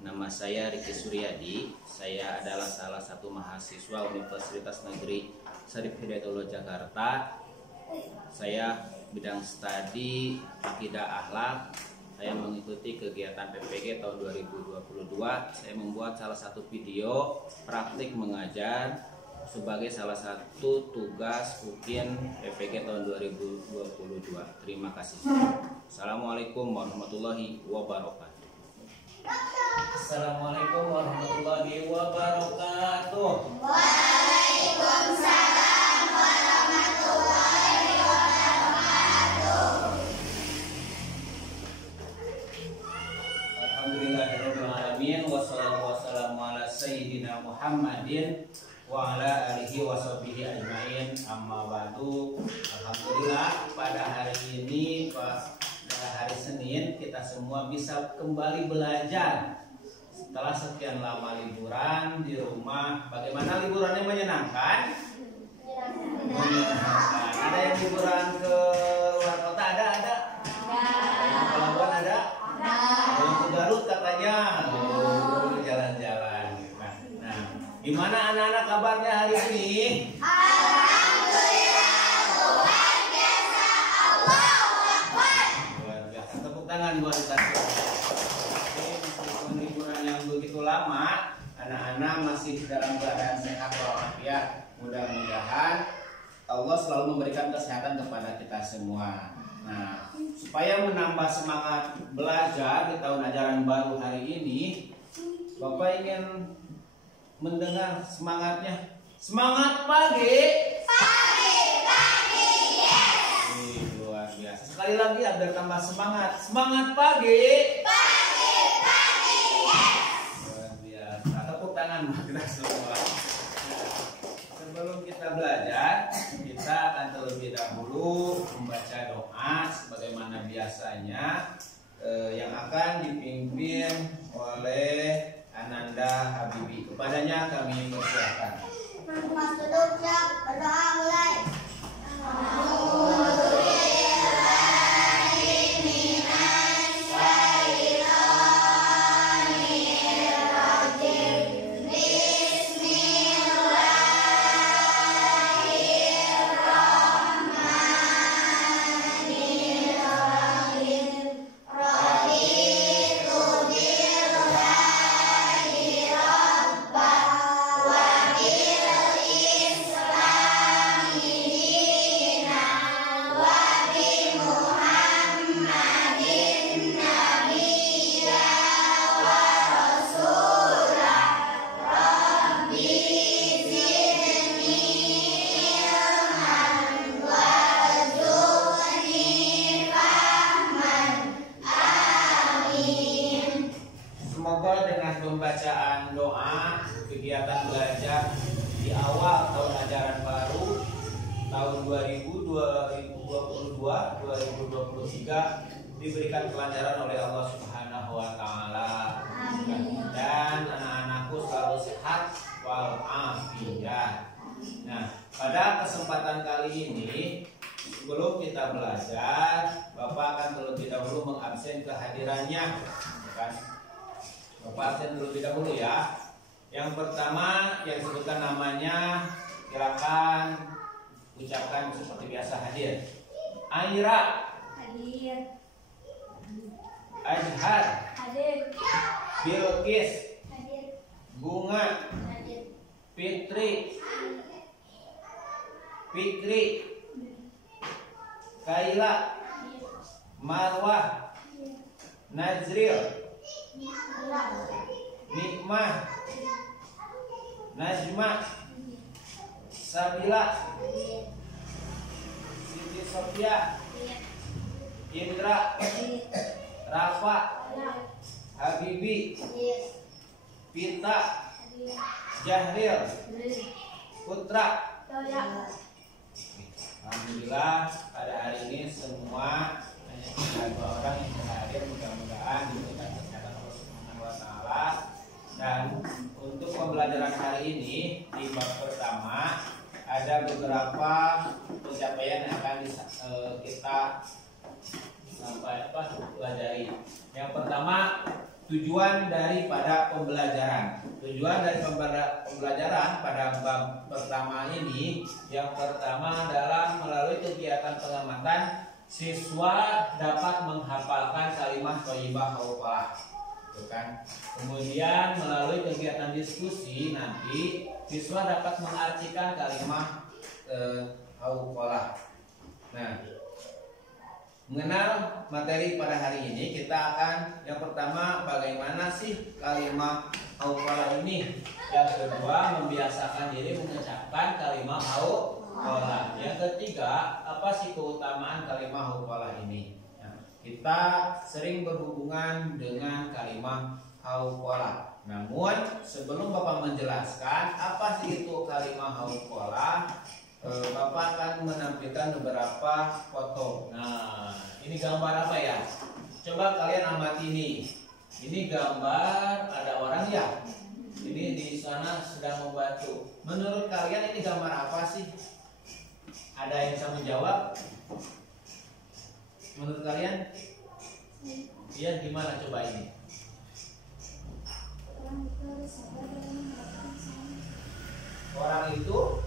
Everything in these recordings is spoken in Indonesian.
Nama saya Riki Suryadi. Saya adalah salah satu mahasiswa Universitas Negeri Syarif Hidayatullah Jakarta. Saya bidang studi Akidah Akhlak. Saya mengikuti kegiatan PPG tahun 2022. Saya membuat salah satu video praktik mengajar sebagai salah satu tugas UKIN PPG tahun 2022. Terima kasih. Assalamualaikum warahmatullahi wabarakatuh. Assalamualaikum warahmatullahi wabarakatuh. Waalaikumsalam warahmatullahi wabarakatuh. Alhamdulillahirabbil alamin, wassalatu wassalamu ala sayyidina Muhammadin wa ala alihi washabihi ajmain. Amma ba'du. Alhamdulillah, pada hari ini pada hari Senin kita semua bisa kembali belajar setelah sekian lama liburan di rumah. Bagaimana liburannya, menyenangkan? Menyenangkan. Ada yang liburan ke luar kota? Ada? Yang ke Labuan ada? Yang ke Garut katanya jalan-jalan. Nah, gimana anak-anak kabarnya hari ini? Alhamdulillah, luar biasa. Allahu Akbar. Luar biasa. Tepuk tangan buat kita. Meskipun liburan yang begitu lama, anak-anak masih dalam keadaan sehat walafiat. Mudah-mudahan Allah selalu memberikan kesehatan kepada kita semua. Nah, supaya menambah semangat belajar di tahun ajaran baru hari ini, Bapak ingin mendengar semangatnya. Semangat pagi. Pagi, yes. Luar biasa. Sekali lagi agar tambah semangat. Semangat pagi. Pagi, yes. Luar biasa. Tepuk tangan buat kita semua. Sebelum kita belajar, kita akan terlebih dahulu membaca doa sebagaimana biasanya yang akan dipimpin oleh Ananda Habibi. Kepadanya kami persilakan. Mas duduk, siap. Berdoa mulai. Semoga dengan pembacaan doa, kegiatan belajar di awal tahun ajaran baru tahun 2022-2023 diberikan kelancaran oleh Allah Subhanahu wa taala. Dan anak-anakku selalu sehat walafiat. Nah, pada kesempatan kali ini sebelum kita belajar, Bapak akan terlebih dahulu mengabsen kehadirannya, kan? Bapak absen terlebih dahulu ya. Yang pertama yang disebutkan namanya, silakan ucapkan seperti biasa. Hadir. Aira. Hadir. Azhar. Hadir. Bilqis. Hadir. Bunga. Hadir. Fitri. Fikri. Kaila. Marwah. Nazril. Nikmah. Najma. Sabila. Siti Sofia. Indra. Rafa. Habibi. Pita. Jahril. Putra. Alhamdulillah pada hari ini semua hanya dua orang yang hadir, mudah-mudahan diberikan kesehatan Allah Subhanahu wa taala. Dan untuk pembelajaran hari ini di bab pertama ada beberapa pencapaian yang akan kita pelajari. Yang pertama tujuan daripada pembelajaran. Tujuan dari pembelajaran pada bab pertama ini, yang pertama adalah melalui kegiatan pengamatan siswa dapat menghafalkan kalimat thayyibah hauqalah. Kan? Kemudian melalui kegiatan diskusi nanti siswa dapat mengartikan kalimat hauqalah. Nah, mengenal materi pada hari ini, kita akan yang pertama bagaimana sih kalimat hauqalah ini. Yang kedua membiasakan diri mengucapkan kalimat hauqalah. Yang ketiga apa sih keutamaan kalimat hauqalah ini. Nah, kita sering berhubungan dengan kalimat hauqalah. Namun sebelum Bapak menjelaskan apa sih itu kalimat hauqalah, Bapak akan menampilkan beberapa foto. Nah, ini gambar apa ya? Coba kalian amati ini. Ini gambar ada orang ya. Ini di sana sedang membantu. Menurut kalian ini gambar apa sih? Ada yang bisa menjawab? Menurut kalian? Iya, gimana coba ini? Orang itu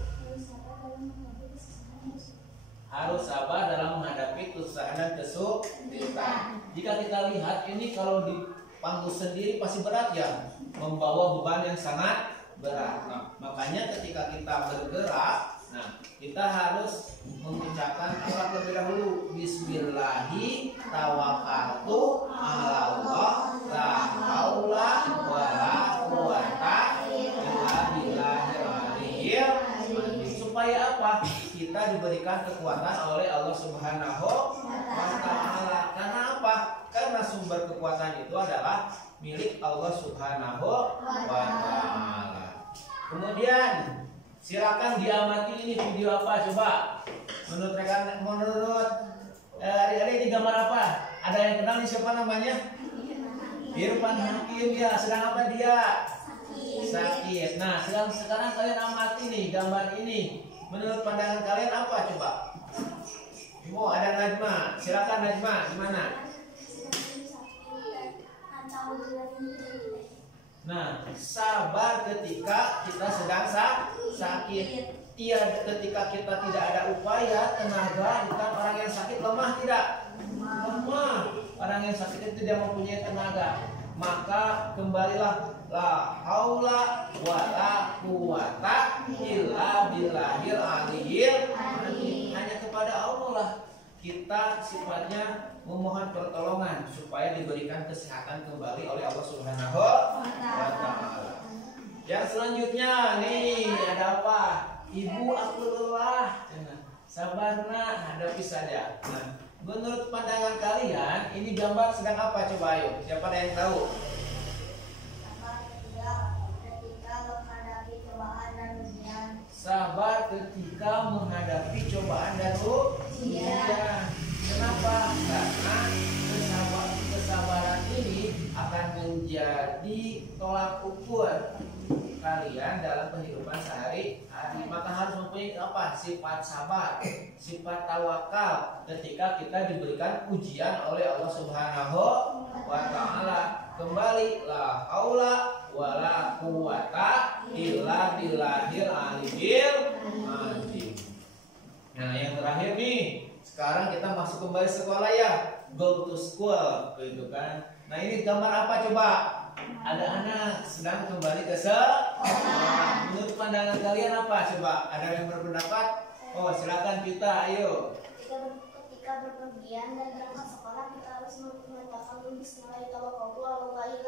harus sabar dalam menghadapi kesusahan dan kesulitan. Jika kita lihat ini kalau di pangku sendiri pasti berat ya, membawa beban yang sangat berat. Nah, makanya ketika kita bergerak, nah kita harus mengucapkan apa terlebih dahulu? Bismillahi tawakkaltu 'ala Allah la haula wala quwata illa billahil aliyyil azim. Supaya apa? Kita diberikan kekuatan oleh Allah Subhanahu wa ta'ala. Karena apa? Karena sumber kekuatan itu adalah milik Allah Subhanahu wa ta'ala. Kemudian silakan diamati ini video apa coba. Menurut rekan, menurut adik-adik ini gambar apa? Ada yang kenal nih siapa namanya? Irfan Hakim ya. Sedang apa dia? Sakit. Nah, sekarang kalian amati nih gambar ini. Menurut pandangan kalian apa coba? Oh, ada Najma. Silakan Najma, gimana? Nah, sabar ketika kita sedang sakit. Ketika kita tidak ada upaya, tenaga, bukan orang yang sakit lemah tidak? Lemah. Orang yang sakit itu tidak mempunyai tenaga. Maka kembalilah la haula wala quwata illa billahil aliyyil azim. Hanya kepada Allah lah kita sifatnya memohon pertolongan supaya diberikan kesehatan kembali oleh Allah Subhanahu wa ta'ala. Yang selanjutnya nih ada apa? Ibu aku lelah. Sabar nak, hadapi saja. Nah, menurut pandangan kalian ini gambar sedang apa coba ayo? Siapa ada yang tahu? Sabar ketika menghadapi cobaan dan ujian. Kenapa? Karena kesabaran ini akan menjadi tolak ukur kalian dalam kehidupan sehari-hari. Maka harus mempunyai apa? Sifat sabar, sifat tawakal ketika kita diberikan ujian oleh Allah Subhanahu wa ta'ala. Kembali la haula wala quwata illa billahil aliyyil azim. Nah, yang terakhir nih, sekarang kita masuk kembali sekolah ya, go to school, gitu kan. Nah, ini gambar apa coba? Ada anak sedang kembali ke sekolah. Menurut pandangan kalian apa coba? Ada yang berpendapat? Oh, silakan kita, ayo. Ketika berpergian dan berangkat sekolah, kita harus mengatakan bismillahirrahmanirrahim.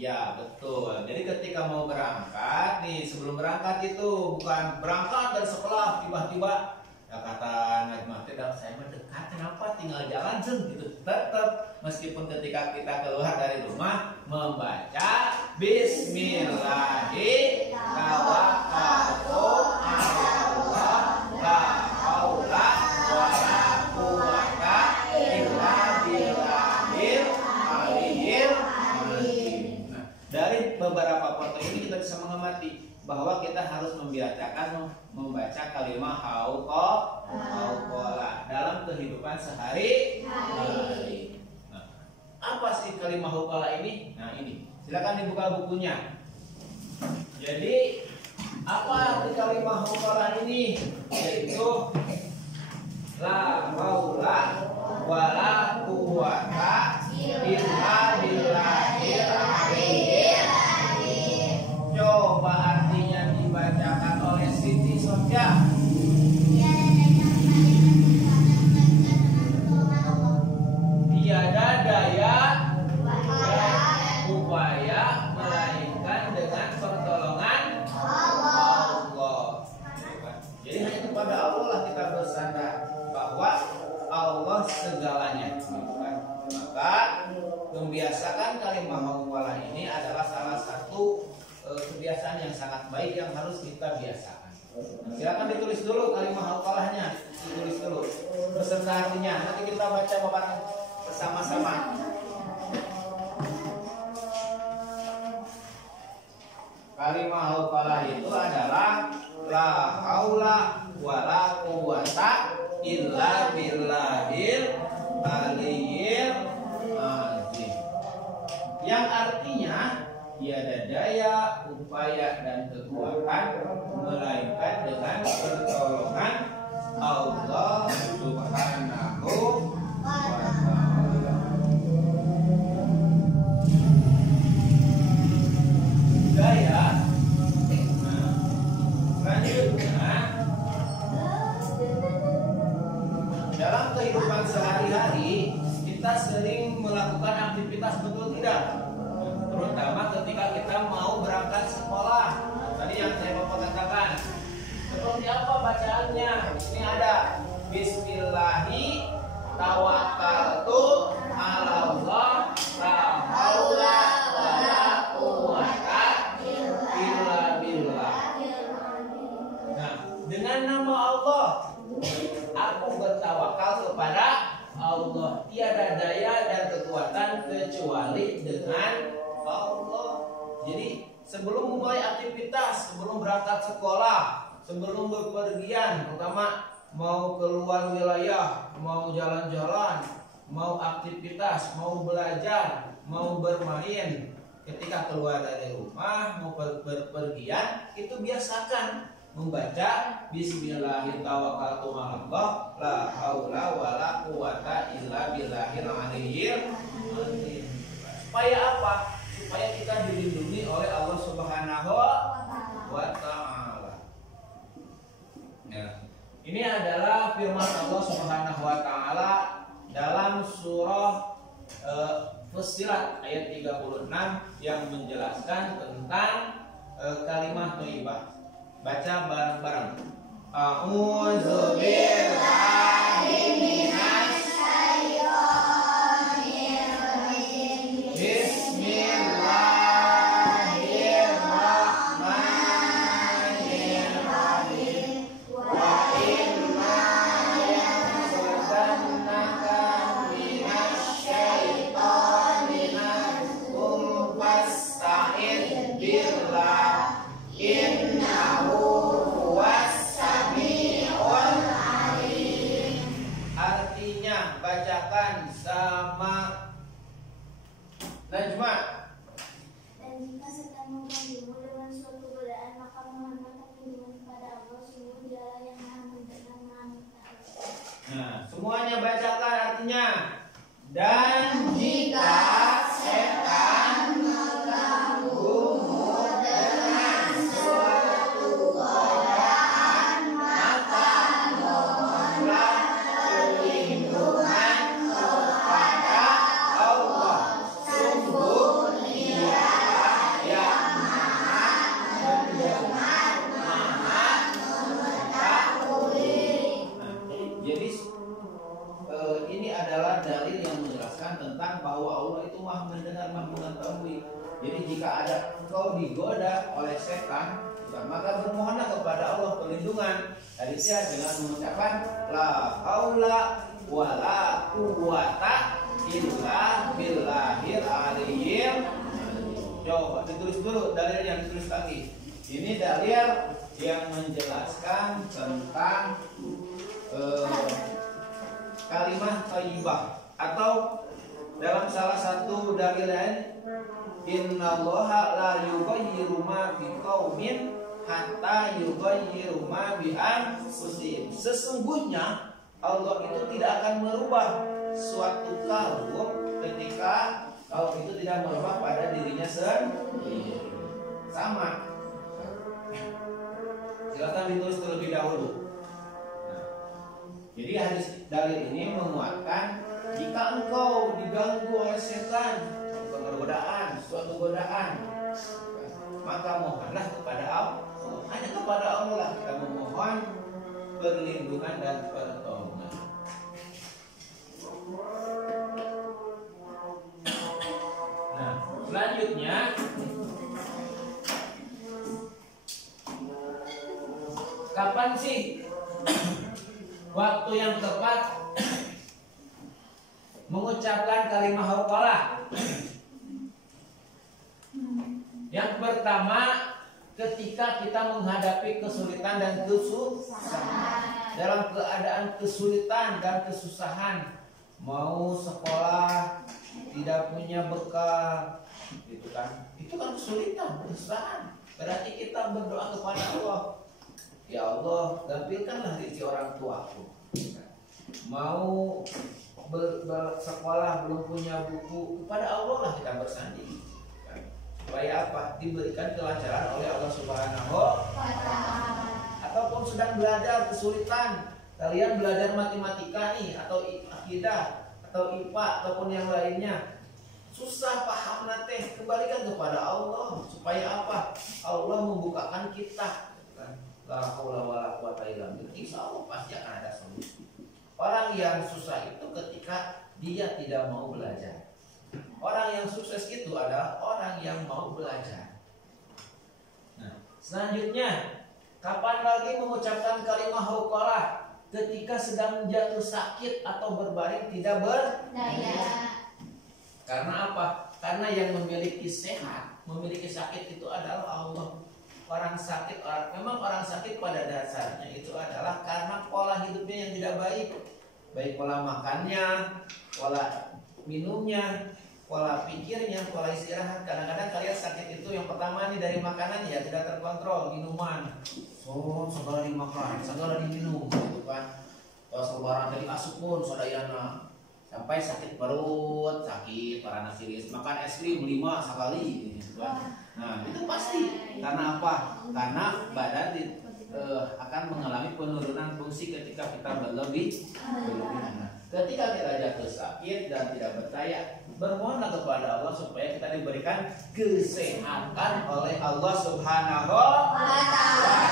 Iya, betul. Jadi ketika mau berangkat nih, sebelum berangkat itu bukan berangkat dari sekolah tiba-tiba ya kata Najma, tidak, saya mendekat, kenapa tinggal jalan gitu. Tetap meskipun ketika kita keluar dari rumah membaca Bismillahirrahmanirrahim. Beberapa foto ini kita bisa mengamati bahwa kita harus membiasakan membaca kalimat hauqalah dalam kehidupan sehari-hari. Nah, Apa sih kalimah hauqalah ini? Nah ini, silakan dibuka bukunya. Jadi apa arti kalimah hauqalah ini? Yaitu la haula wala quwwata illa billahil aliyyil azim. Coba artinya dibacakan oleh Siti Sofia. Tiada daya upaya melainkan dengan pertolongan Allah. Jadi hanya kepada Allah lah kita bersandar bahwa Allah segalanya. Maka membiasakan kalimah hauqalah ini adalah salah satu kebiasaan yang sangat baik yang harus kita biasakan. Silakan ditulis dulu kalimah hauqalahnya, ditulis dulu beserta artinya. Nanti kita baca bareng bersama-sama. Kalimah hauqalah itu adalah la haula wala quwwata illa billahil aliyyil azim. Yang artinya tiada daya, upaya dan kekuatan melainkan dengan pertolongan Allah Subhanahu wa ta'ala. Daya. Nah, selanjutnya dalam kehidupan sehari-hari kita sering melakukan aktivitas, betul tidak? Terutama ketika kita mau berangkat sekolah. Tadi yang saya mau katakan, seperti apa bacaannya? Ini ada Bismillahi tawakkaltu ala Allah la haula wala quwwata illa billah. Nah, dengan nama Allah aku bertawakal kepada Allah. Tiada daya dan kekuatan kecuali dengan Allah. Jadi sebelum memulai aktivitas, sebelum berangkat sekolah, sebelum bepergian, terutama mau keluar wilayah, mau jalan-jalan, mau aktivitas, mau belajar, mau bermain, ketika keluar dari rumah, mau berpergian, itu biasakan membaca Bismillahirrahmanirrahim, la haula wala quwwata illa billahil aliyyil azim. Supaya apa? Supaya kita dilindungi oleh Allah Subhanahu wa ta'ala. Ya. Ini adalah firman Allah Subhanahu wa ta'ala dalam surah Fussilat ayat 36 yang menjelaskan tentang kalimat thayyibah. Baca bareng-bareng. A'udzu billahi minasy syaithanir rajim. Bismillahirrahmanirrahim. Wa inna yansuranaka minasy syaithanir rajim fasta'id billah innahu was-sami'ul alim. Artinya bacakan sama Najma. Dan jika setan mengganggumu dengan suatu godaan, maka mohonlah perlindungan kepada Allah. Sungguh Dialah yang Maha Mendengar, Maha Mengetahui. Nah, semuanya bacakan artinya. Dan jika setan mengganggumu dengan suatu godaan, maka mohonlah perlindungan kepada Allah. Sungguh Dialah yang Maha Mendengar, Maha Mengetahui. Nah, jadi ini adalah dalil yang menjelaskan tentang bahwa Allah itu Maha Mendengar, Maha Mengetahui. Jadi jika ada engkau digoda oleh setan, maka bermohonlah kepada Allah perlindungan. Tadi saya dengan mengucapkan la haula wala quwwata illa billahil aliyyil azim. Coba ditulis dulu dalil yang ditulis lagi. Ini dalil yang menjelaskan tentang kalimat thayyibah atau dalam salah satu dalil lain, innallaha la yughayyiru ma biqaumin hatta yughayyiru ma bi anfusihim. Sesungguhnya Allah itu tidak akan merubah suatu kaum ketika kaum itu tidak merubah pada dirinya sendiri. Sama. Silakan ditulis terlebih dahulu. Nah, jadi hadis dalil ini menguatkan jika engkau diganggu oleh setan, godaan, suatu godaan, maka mohonlah kepada Allah. Hanya kepada Allah lah kita memohon perlindungan dan pertolongan. Nah, selanjutnya kapan sih waktu yang tepat mengucapkan kalimat hauqalah? Yang pertama, ketika kita menghadapi kesulitan dan kesusahan. Dalam keadaan kesulitan dan kesusahan, mau sekolah tidak punya bekal, gitu kan? Itu kan kesulitan, kesusahan. Berarti kita berdoa kepada Allah. Ya Allah, gampilkanlah rezeki orang tuaku. Mau bersekolah belum punya buku, kepada Allah lah kita bersanding. Supaya apa? Diberikan kelancaran oleh Allah Subhanahu wa Ta'ala. Ataupun sedang belajar kesulitan, kalian belajar matematika nih, atau akidah, atau IPA, ataupun yang lainnya, susah paham nanti, kembalikan kepada Allah. Supaya apa? Allah membukakan kita. La haula wala quwata illa billah. Insyaallah pasti akan ada solusi. Orang yang susah itu ketika dia tidak mau belajar. Orang yang sukses itu adalah orang yang mau belajar. Nah, selanjutnya, kapan lagi mengucapkan kalimat hauqalah? Ketika sedang jatuh sakit atau berbaring tidak berdaya. Karena apa? Karena yang memiliki sehat, memiliki sakit itu adalah Allah. Orang sakit, memang orang sakit pada dasarnya itu adalah karena pola hidupnya yang tidak baik. Baik pola makannya, pola minumnya, pola pikirnya, pola istirahat. Kadang-kadang kalian sakit itu yang pertama nih dari makanan ya tidak terkontrol, minuman. Segala dimakan, segala diminum, gitu kan. Terus lebaran tadi asup pun sodayana. Sampai sakit perut, sakit paranoid, makan es krim 5 sekali, gitu kan. Nah, itu pasti. Karena apa? Karena badan akan mengalami penurunan fungsi ketika kita berlebihan. Nah, ketika kita jatuh sakit dan tidak berdaya, bermohonlah kepada Allah supaya kita diberikan kesehatan oleh Allah Subhanahu wa Ta'ala.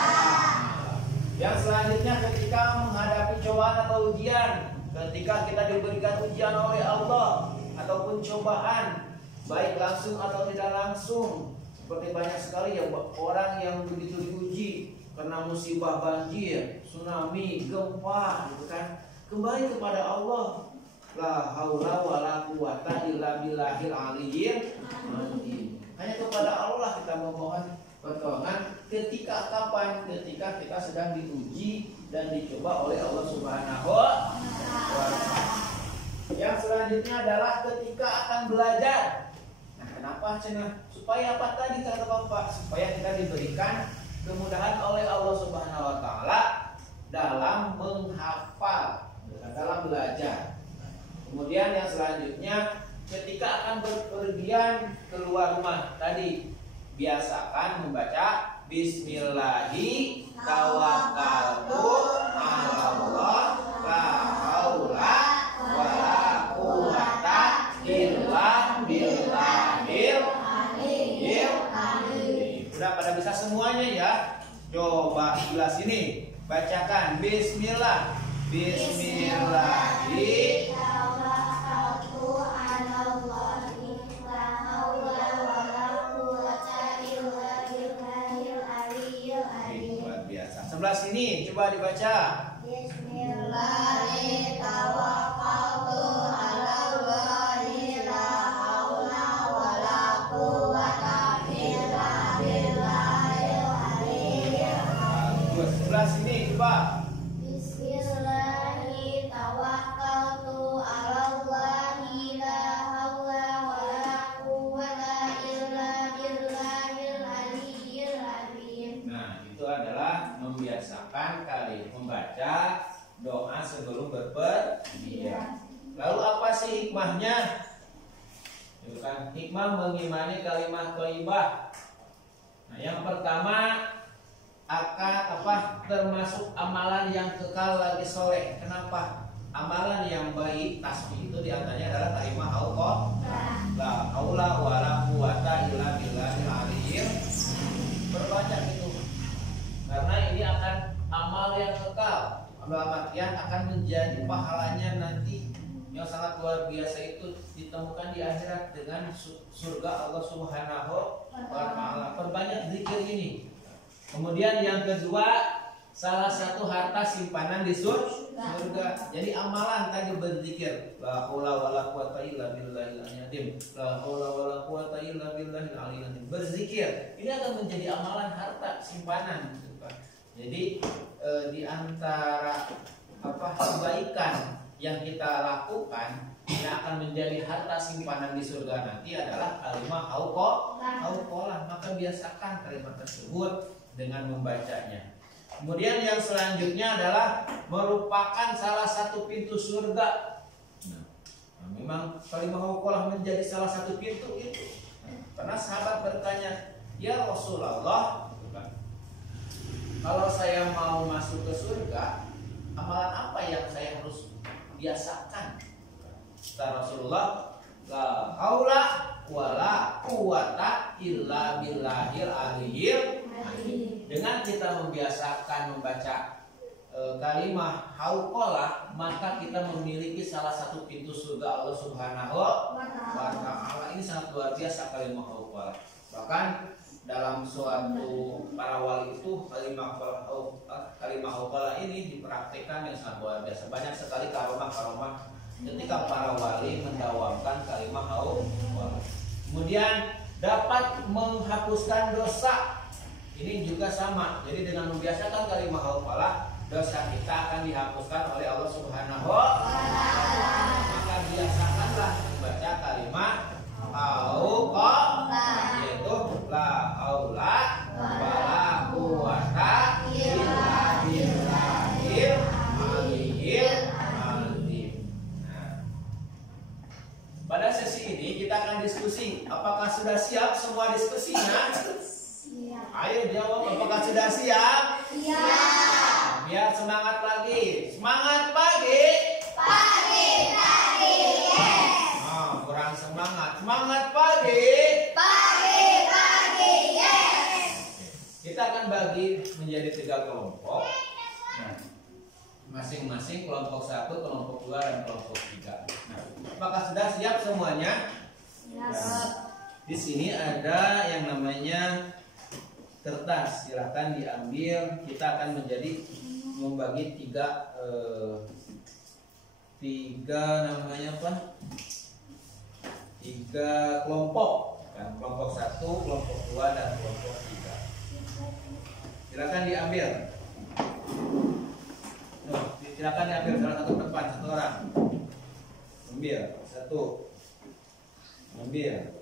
Yang selanjutnya, ketika menghadapi cobaan atau ujian, ketika kita diberikan ujian oleh Allah ataupun cobaan, baik langsung atau tidak langsung. Seperti banyak sekali ya orang yang begitu diuji karena musibah banjir, tsunami, gempa, gitu kan. Kembali kepada Allah. La haula wala quwata illa billahil aliyyil azim. Hanya kepada Allah kita memohon pertolongan ketika kapan? Ketika kita sedang diuji dan dicoba oleh Allah Subhanahu wa Ta'ala. Yang selanjutnya adalah ketika akan belajar. Nah, kenapa cenah? Supaya apa tadi kata Bapak? Supaya kita diberikan kemudahan oleh Allah Subhanahu wa Ta'ala dalam menghafal, dalam belajar. Kemudian yang selanjutnya, ketika akan berpergian keluar rumah tadi, biasakan membaca Bismillahi tawakkaltu ala Allah la haula wala quwata illa billahil aliyyil azim. Udah pada bisa semuanya ya? Coba sebelah sini bacakan Bismillah. Bismillahi tawakkaltu ala Allah la haula wala quwata illa billahil aliyyil azim. Luar biasa. Sebelah sini coba dibaca. Bismillahirrahmanirrahim. Tawakkaltu ala Allah la haula wala quwata illa billahil aliyyil azim. Sebelah sini coba. Bismillahirrahmanirrahim. Tawakkaltu ala Allah la membiasakan kali membaca doa sebelum berpergian. Lalu apa sih hikmahnya? Itu kan hikmah mengimani kalimat thayyibah. Nah, yang pertama akan termasuk amalan yang kekal lagi soleh. Kenapa? Amalan yang baik tasbih itu diantaranya adalah kalimat Allah la haula wala quwata illa billahil aliyyil. Berbanyak itu. Karena ini akan amal yang kekal. Dalam artian akan menjadi pahalanya nanti yang sangat luar biasa itu ditemukan di akhirat dengan surga Allah Subhanahu wa taala. Perbanyak zikir ini. Kemudian yang kedua, salah satu harta simpanan di surga. Jadi amalan tadi berzikir, la haula wala quwata illa billahil aliyyil azim. La haula wala quwata illa billahil aliyyil azim. Berzikir ini akan menjadi amalan harta simpanan. Jadi di antara kebaikan yang kita lakukan yang akan menjadi harta simpanan di surga nanti adalah kalimat hauqalah. Maka biasakan kalimat tersebut dengan membacanya. Kemudian yang selanjutnya adalah merupakan salah satu pintu surga. Nah, memang kalimat hauqalah menjadi salah satu pintu itu. Karena sahabat bertanya, "Ya Rasulullah, kalau saya mau masuk ke surga, amalan apa yang saya harus biasakan?" Kata Rasulullah, la haula wala quwata illa billahil aliyyil azim. Dengan kita membiasakan membaca kalimat hauqalah, maka kita memiliki salah satu pintu surga Allah Subhanahu wa taala. Ini sangat luar biasa kalimat hauqalah. Bahkan dalam suatu para wali itu kalimat hauqalah ini dipraktikkan yang sangat luar biasa. Banyak sekali karomah ketika para wali mendawamkan kalimat hauqalah. Kemudian dapat menghapuskan dosa. Ini juga sama. Jadi dengan membiasakan kalimat hauqalah, dosa kita akan dihapuskan oleh Allah Subhanahu wa taala. Maka biasakanlah membaca kalimat hauqalah, yaitu la haula wala quwata illa billahil aliyyil azim. Pada sesi ini kita akan diskusi. Apakah sudah siap semua diskusinya? Ayo jawab, apakah sudah siap? Siap. Biar semangat lagi. Semangat pagi. Pagi, yes. Kurang semangat. Semangat pagi. Pagi, yes. Kita akan bagi menjadi 3 kelompok. Nah, masing-masing kelompok 1, kelompok 2, dan kelompok 3. Nah, apakah sudah siap semuanya? Siap. Di sini ada yang namanya kertas, silahkan diambil. Kita akan membagi tiga kelompok kan, kelompok 1, kelompok 2, dan kelompok 3. Silakan diambil. Silakan diambil salah satu depan, satu orang. Ambil satu. Ambil.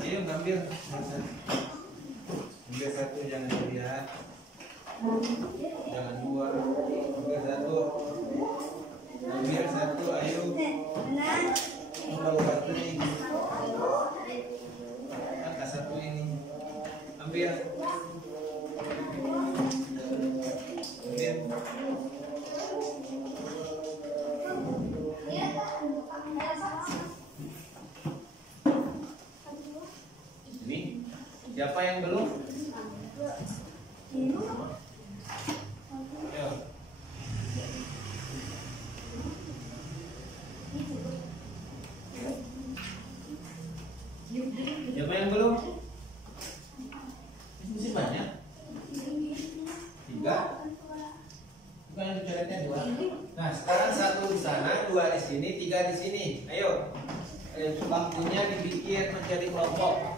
Ayo ngambil. Ambil satu, jangan dilihat. Jangan 2. Ambil satu. Ambil satu, ayo. Ambil satu ini. Angkat satu ini. Ambil. Ini siapa yang belum? Ayo. Siapa yang belum? Masih banyak. 3. Bukan yang dicoretnya 2. Nah, sekarang 1 di sana, 2 di sini, 3 di sini. Ayo. Waktunya dibikin menjadi kelompok.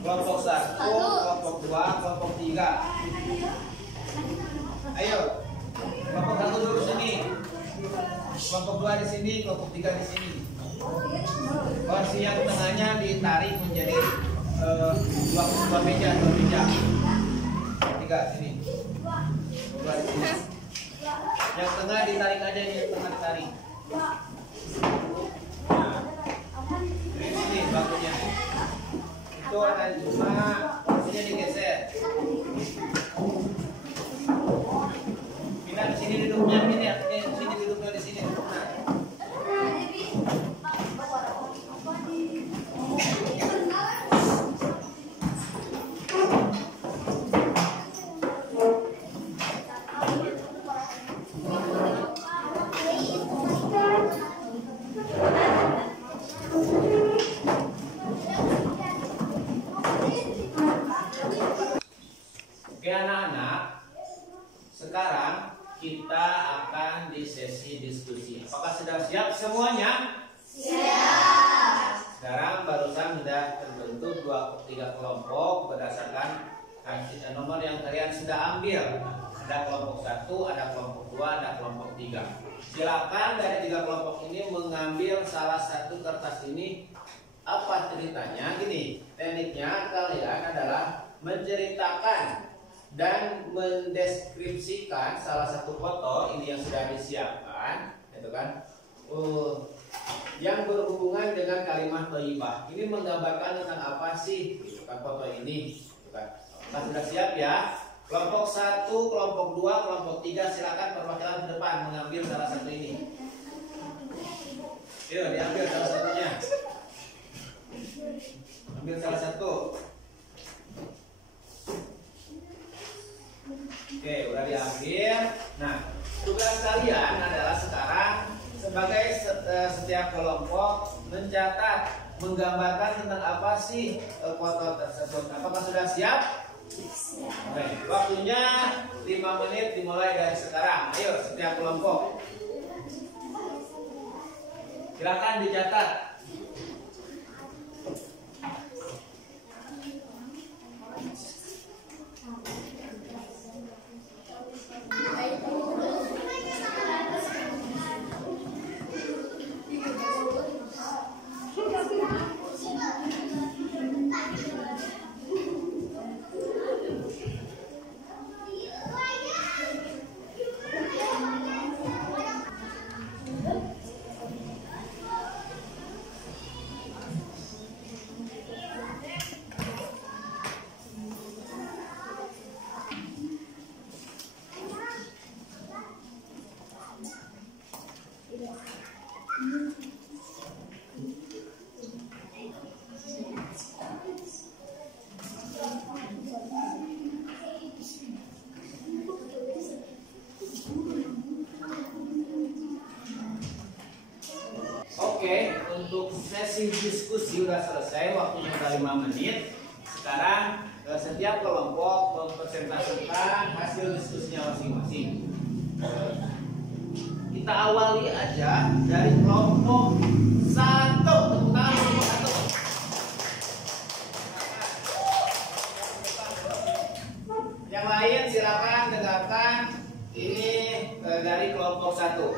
Kelompok 1, kelompok 2, kelompok 3. Ayo. Kelompok 1 dulu sini. Kelompok 2 di sini, kelompok 3 di sini. Porsi yang tengahnya ditarik menjadi dua meja. Tiga sini. Dua di sini. Yang tengah ditarik aja, yang tengah ditarik. Nah, dari sini bakunya. Itu ada cuma sini digeser. Pindah di sini duduknya, sini duduknya di sini. Nah. Oke anak-anak, sekarang kita akan di sesi diskusi. Apakah sudah siap semuanya? Siap. Sekarang barusan sudah terbentuk 3 kelompok berdasarkan nomor yang kalian sudah ambil. Ada kelompok 1, ada kelompok 2, ada kelompok 3. Silakan dari 3 kelompok ini mengambil salah satu kertas ini. Apa ceritanya? Gini, tekniknya kalian adalah menceritakan dan mendeskripsikan salah satu foto ini yang sudah disiapkan, gitu kan? Yang berhubungan dengan kalimat thayyibah. Ini menggambarkan tentang apa sih? Gitu kan foto ini, gitu kan? Nah, sudah siap ya? Kelompok 1, kelompok 2, kelompok 3 silakan perwakilan ke depan mengambil salah satu ini. Yuk, diambil salah satunya. Ambil salah satu. Oke, udah diambil. Nah, tugas kalian adalah sekarang sebagai setiap kelompok mencatat, menggambarkan tentang apa sih foto tersebut. Apakah sudah siap? Oke, waktunya 5 menit dimulai dari sekarang. Ayo, setiap kelompok. Silakan dicatat. Oke, untuk sesi diskusi sudah selesai, waktunya sudah 5 menit. Sekarang setiap kelompok mempresentasikan hasil diskusinya masing-masing. Kita awali aja dari kelompok 1. Tepuk tangan kelompok 1. Yang lain silakan dengarkan ini dari kelompok 1.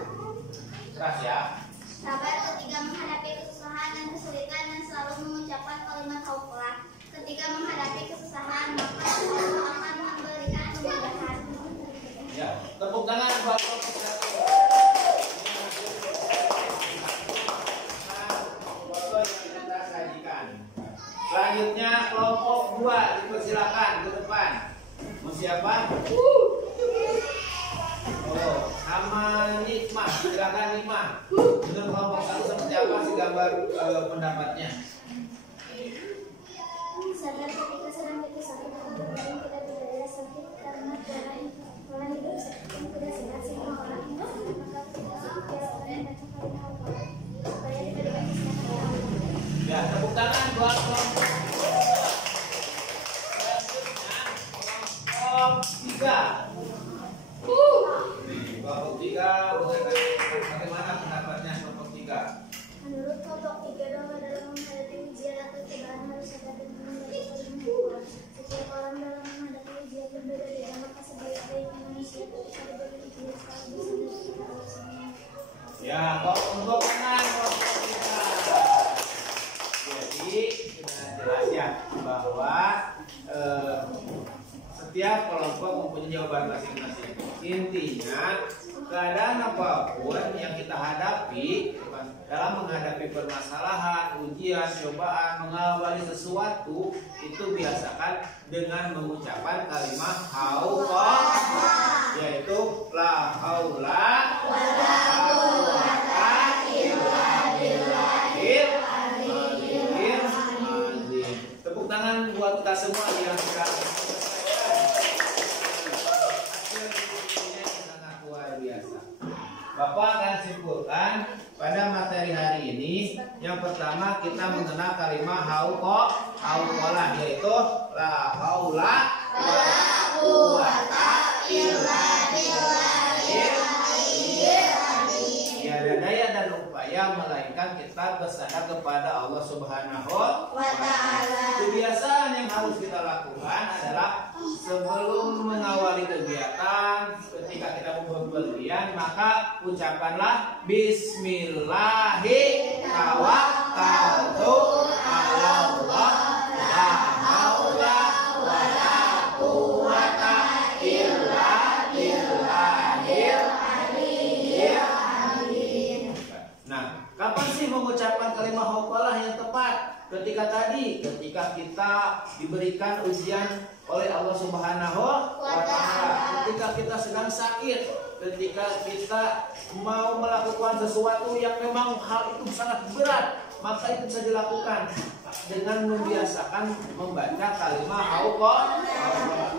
Keras ya. Sahabat, ketika menghadapi kesusahan dan kesulitan dan selalu mengucapkan kalimat tauqlah. Ketika menghadapi kesusahan, maka Allah akan memberikan kemudahan. Ya, tepuk tangan buat kelompok 1. Foto yang kita sajikan. Selanjutnya kelompok 2 dipersilakan ke depan. Mau siapa? Oh, sama Nikmah, silakan Nikmah. Dengan kelompok 1 seperti apa sih gambar pendapatnya? Sadar ketika sedang kesakitan yang tidak berdaya sakit karena pola hidup yang tidak sehat sehingga orang maka kita segera dan mencari Allah supaya diberikan kesehatan Allah. Ya, tepuk tangan buat kelompok. Kelompok 3. Bagaimana pendapatnya kelompok 3? Menurut kelompok 3, doa dalam menghadapi ujian atau cobaan harus sadar dan membaca kalimat Allah. Setiap orang dalam menghadapi ujian berbeda-beda, maka sebaik-baiknya manusia ketika diberi ujian selalu bisa bersyukur Allah semua. Ya, untuk tangan kelompok 3. Jadi, Intinya keadaan apapun yang kita hadapi dalam menghadapi permasalahan, ujian, cobaan, mengawali sesuatu itu biasakan dengan mengucapkan kalimat hauqah, yaitu la haula wala quwwata illa billahil aliyil azim. Tepuk tangan buat kita semua yang sudah Bapak akan simpulkan pada materi hari ini. Yang pertama kita mengenal kalimat hauqalah, yaitu la haula wala quwwata illa billahil aliyil. Tiada daya dan upaya melainkan kita bersandar kepada Allah Subhanahu wa Ta'ala. Kebiasaan yang harus kita lakukan adalah sebelum mengawali kegiatan, ketika kita mau berpergian, maka ucapkanlah Bismillahi tawakkaltu ala Allah la haula wala quwwata illa billahil aliyil azim. Nah, kapan sih mengucapkan kalimat hauqalah yang tepat? Ketika kita diberikan ujian oleh Allah Subhanahu wa Ta'ala, ketika kita sedang sakit, ketika kita mau melakukan sesuatu yang memang hal itu sangat berat, maka itu bisa dilakukan dengan membiasakan membaca kalimat hauqalah.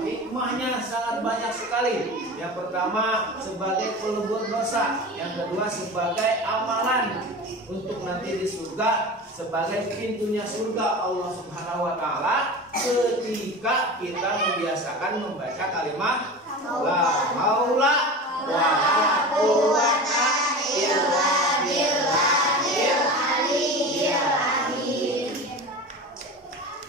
Hikmahnya sangat banyak sekali. Yang pertama sebagai pelebur dosa, yang kedua sebagai amalan untuk nanti di surga, sebagai pintunya surga Allah Subhanahu wa Ta'ala ketika kita membiasakan membaca kalimat la haula wala quwwata illa billahil aliyil azim.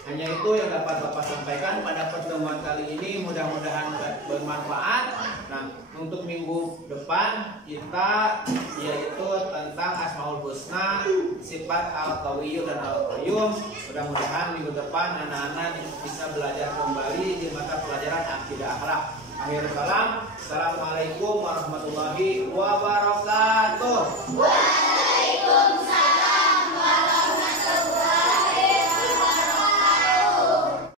Hanya itu yang dapat Bapak sampaikan pada pertemuan kali ini, mudah-mudahan bermanfaat. Nah, untuk minggu depan kita yaitu tentang Asmaul Husna, sifat Al-Qawiyyu dan Al-Qayyum. Mudah-mudahan minggu depan anak-anak bisa belajar kembali di mata pelajaran akidah akhlak. Akhir kalam, assalamualaikum warahmatullahi wabarakatuh.